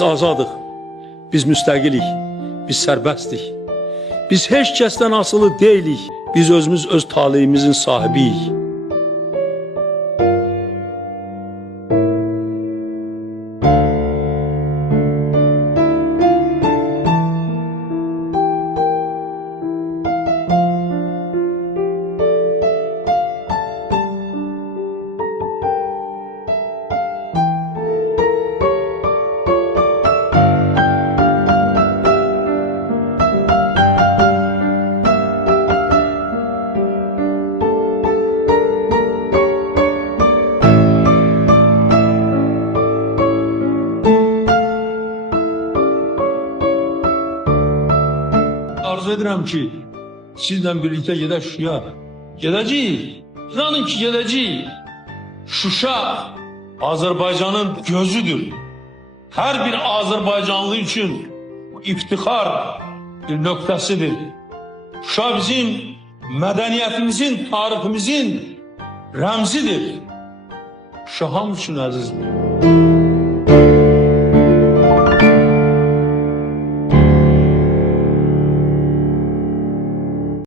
Biz azadıq, biz müstəqilik, biz sərbəstdik. Biz heç kəsdən asılı deyilik, biz özümüz öz taleyimizin sahibiyik. Arzu edirəm ki, sizlə birlikdə gedək Şuşaya. Gedəcəyik, inanın ki gedəcəyik. Şuşa Azərbaycanın gözüdür. Hər bir Azərbaycanlı üçün iftixar bir nöqtəsidir. Şuşa bizim mədəniyyətimizin, tariximizin rəmzidir. Şuşa hamı üçün əzizdir.